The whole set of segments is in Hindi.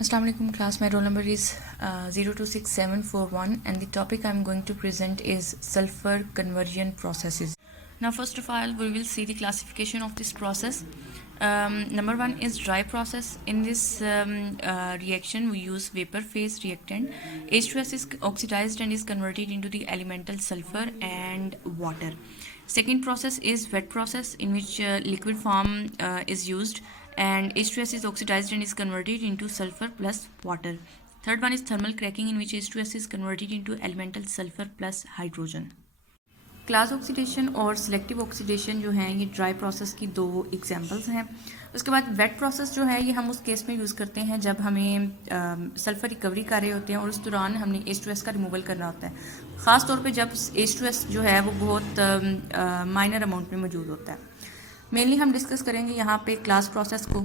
Assalamu alaikum class, my roll number is 026741 and the topic I am going to present is sulfur conversion processes. Now first of all we will see the classification of this process. Number one is dry process. In this reaction we use vapor phase reactant. H2S is oxidized and is converted into the elemental sulfur and water. Second process is wet process, in which liquid form is used and H2S is oxidized and is converted into sulfur plus water. Third one is thermal cracking, in which H2S is converted into elemental sulfur plus hydrogen. Class oxidation और सिलेक्टिव ऑक्सीडेशन जो है ये ड्राई प्रोसेस की दो एग्जांपल्स हैं. उसके बाद वेट प्रोसेस जो है ये हम उस केस में यूज़ करते हैं जब हमें सल्फ़र रिकवरी कर रहे होते हैं और उस दौरान हमने H2S का रिमूवल करना होता है, ख़ास तौर पे जब H2S जो है वो बहुत माइनर अमाउंट में मौजूद होता है. मेनली हम डिस्कस करेंगे यहाँ पे क्लास प्रोसेस को.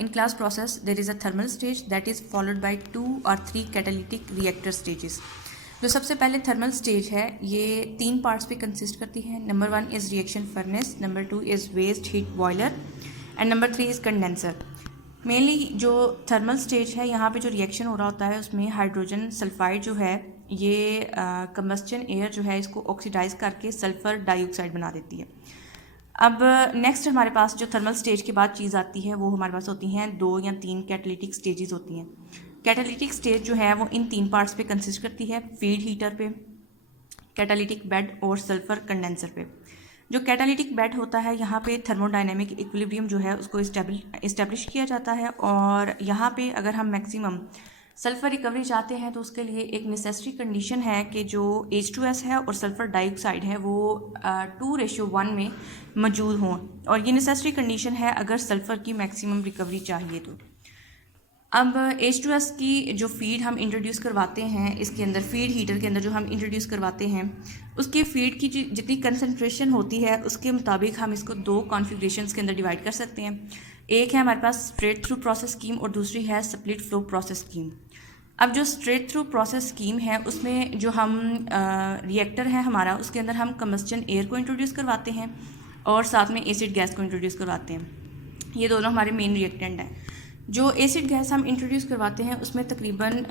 In Claus process there is a thermal stage that is followed by 2 or 3 catalytic reactor stages. जो सबसे पहले थर्मल स्टेज है ये 3 पार्ट्स पे कंसिस्ट करती है. Number 1 is reaction furnace, number 2 is waste heat boiler and number 3 is condenser. Mainly जो थर्मल स्टेज है यहाँ पे जो रिएक्शन हो रहा होता है उसमें हाइड्रोजन सल्फाइड जो है ये कंबस्चन एयर जो है इसको ऑक्सीडाइज करके सल्फर डाइऑक्साइड बना देती है. अब नेक्स्ट हमारे पास जो थर्मल स्टेज के बाद चीज़ आती है वो हमारे पास होती हैं 2 या 3 कैटालिटिक स्टेजेस होती हैं. कैटालिटिक स्टेज जो है वो इन 3 पार्ट्स पे कंसिस्ट करती है, फीड हीटर पे, कैटालिटिक बेड और सल्फर कंडेंसर पे. जो कैटालिटिक बेड होता है यहाँ पे थर्मोडायनेमिक इक्विलिब्रियम जो है उसको इस्टेब्लिश किया जाता है और यहाँ पे अगर हम मैक्सिमम सल्फ़र रिकवरी चाहते हैं तो उसके लिए एक नेसेसरी कंडीशन है कि जो H2S है और सल्फ़र डाइऑक्साइड है वो 2:1 में मौजूद हों, और ये नेसेसरी कंडीशन है अगर सल्फ़र की मैक्सिमम रिकवरी चाहिए तो. अब H2S की जो फीड हम इंट्रोड्यूस करवाते हैं इसके अंदर, फीड हीटर के अंदर जो हम इंट्रोड्यूस करवाते हैं उसके फीड की जितनी कंसनट्रेशन होती है उसके मुताबिक हम इसको 2 कॉन्फ़िगरेशंस के अंदर डिवाइड कर सकते हैं. एक है हमारे पास स्ट्रेट थ्रू प्रोसेस स्कीम और दूसरी है स्प्लिट फ्लो प्रोसेस स्कीम. अब जो स्ट्रेट थ्रू प्रोसेस स्कीम है उसमें जो हम रिएक्टर है हमारा उसके अंदर हम कंबस्चन एयर को इंट्रोड्यूस करवाते हैं और साथ में एसिड गैस को इंट्रोड्यूस करवाते हैं. ये दोनों हमारे मेन रिएक्टेंट हैं. जो एसिड गैस हम इंट्रोड्यूस करवाते हैं उसमें तकरीबन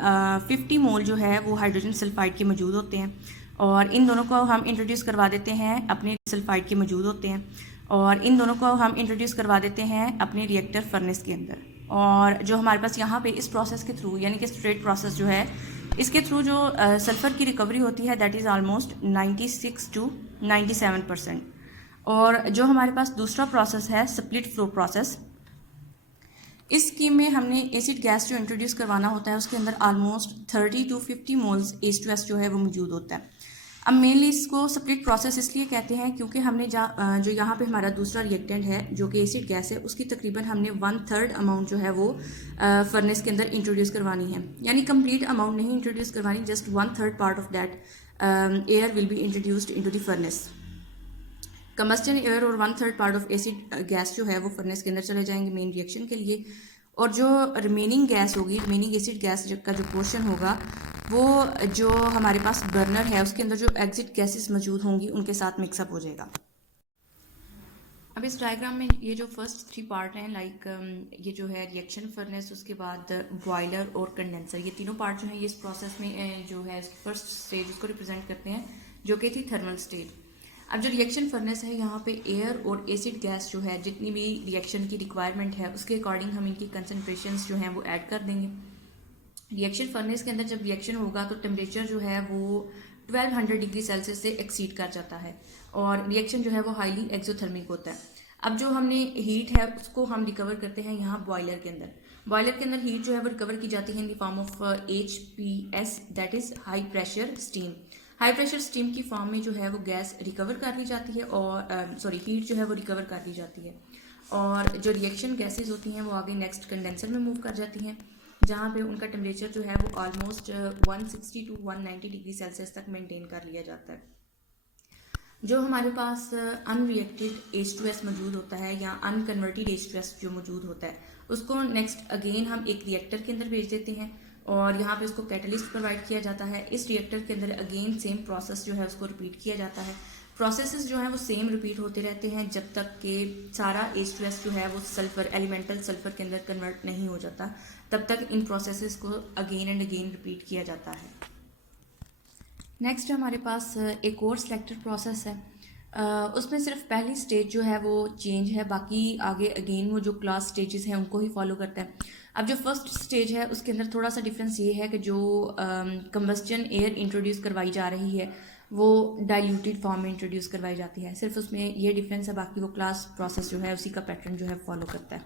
50 मोल जो है वो हाइड्रोजन सल्फाइड के मौजूद होते हैं और इन दोनों को हम इंट्रोड्यूस करवा देते हैं अपने सल्फाइड के मौजूद होते हैं और इन दोनों को हम इंट्रोड्यूस करवा देते हैं अपने रिएक्टर फर्नेस के अंदर. और जो हमारे पास यहाँ पे इस प्रोसेस के थ्रू यानी कि स्ट्रेट प्रोसेस जो है इसके थ्रू जो सल्फ़र की रिकवरी होती है दैट इज़ ऑलमोस्ट 96 to 97%. और जो हमारे पास दूसरा प्रोसेस है स्प्लिट फ्लो प्रोसेस, इस स्कीम में हमने एसिड गैस जो इंट्रोड्यूस करवाना होता है उसके अंदर ऑलमोस्ट 30 to 50 मोल्स H2S जो है वो मौजूद होता है. अब मेनली इसको स्प्लिट प्रोसेस इसलिए कहते हैं क्योंकि हमने जो यहाँ पे हमारा दूसरा रिएक्टेंट है जो कि एसिड गैस है उसकी तकरीबन हमने 1/3 अमाउंट जो है वो फर्नेस के अंदर इंट्रोड्यूस करवानी है. यानी कंप्लीट अमाउंट नहीं इंट्रोड्यूस करवानी, just 1/3 part of that air will be introduced into the furnace. Combustion air और 1/3 पार्ट ऑफ एसिड गैस जो है वो फर्नेस के अंदर चले जाएंगे मेन रिएक्शन के लिए, और जो रिमेनिंग गैस होगी, रिमेनिंग एसिड गैस का जो पोर्शन होगा वो जो हमारे पास बर्नर है उसके अंदर जो एग्जिट गैसेस मौजूद होंगी उनके साथ मिक्सअप हो जाएगा. अब इस डायग्राम में ये जो फर्स्ट 3 पार्ट हैं लाइक ये जो है रिएक्शन फर्नेस, उसके बाद बॉयलर और कंडेंसर, ये तीनों पार्ट जो हैं ये इस प्रोसेस में जो है फर्स्ट स्टेज उसको रिप्रेजेंट करते हैं जो कि थी थर्मल स्टेज. अब जो रिएक्शन फर्नेस है यहाँ पे एयर और एसिड गैस जो है जितनी भी रिएक्शन की रिक्वायरमेंट है उसके अकॉर्डिंग हम इनकी कंसनट्रेशंस जो हैं वो ऐड कर देंगे. रिएक्शन फर्नेस के अंदर जब रिएक्शन होगा तो टेम्परेचर जो है वो 1200 डिग्री सेल्सियस से एक्सीड कर जाता है और रिएक्शन जो है वो हाईली एक्सोथर्मिक होता है. अब जो हमने हीट है उसको हम रिकवर करते हैं यहाँ बॉयलर के अंदर. बॉयलर के अंदर हीट जो है वो रिकवर की जाती है in the form of HPS that is high pressure steam. High pressure steam की फॉर्म में जो है वो गैस रिकवर कर ली जाती है और हीट जो है वो रिकवर कर ली जाती है और जो रिएक्शन गैसेस होती हैं वो आगे नेक्स्ट कंडेंसर में मूव कर जाती हैं जहाँ पे उनका टेम्परेचर जो है वो ऑलमोस्ट 160 to 190 डिग्री सेल्सियस तक मेंटेन कर लिया जाता है. जो हमारे पास अनरिएक्टेड H2S मौजूद होता है या अनकन्वर्टेड H2S जो मौजूद होता है उसको नेक्स्ट अगेन हम एक रिएक्टर के अंदर भेज देते हैं और यहाँ पे उसको कैटलिस्ट प्रोवाइड किया जाता है. इस रिएक्टर के अंदर अगेन सेम प्रोसेस जो है उसको रिपीट किया जाता है. प्रोसेसेस जो हैं वो सेम रिपीट होते रहते हैं जब तक कि सारा H2S जो है वो सल्फ़र एलिमेंटल सल्फ़र के अंदर कन्वर्ट नहीं हो जाता, तब तक इन प्रोसेसेस को अगेन एंड अगेन रिपीट किया जाता है। नेक्स्ट हमारे पास एक और सिलेक्टर प्रोसेस है। उसमें सिर्फ पहली स्टेज जो है वो चेंज है, बाकी आगे अगेन वो जो क्लास स्टेजेस हैं उनको ही फॉलो करता है। अब जो फर्स्ट स्टेज है उसके अंदर थोड़ा सा डिफरेंस ये है कि जो कंबस्टन एयर इंट्रोड्यूस करवाई जा रही है वो डाइल्यूटेड फॉर्म में इंट्रोड्यूस करवाई जाती है, सिर्फ उसमें ये डिफरेंस है, बाकी वो क्लास प्रोसेस जो है उसी का पैटर्न जो है फॉलो करता है।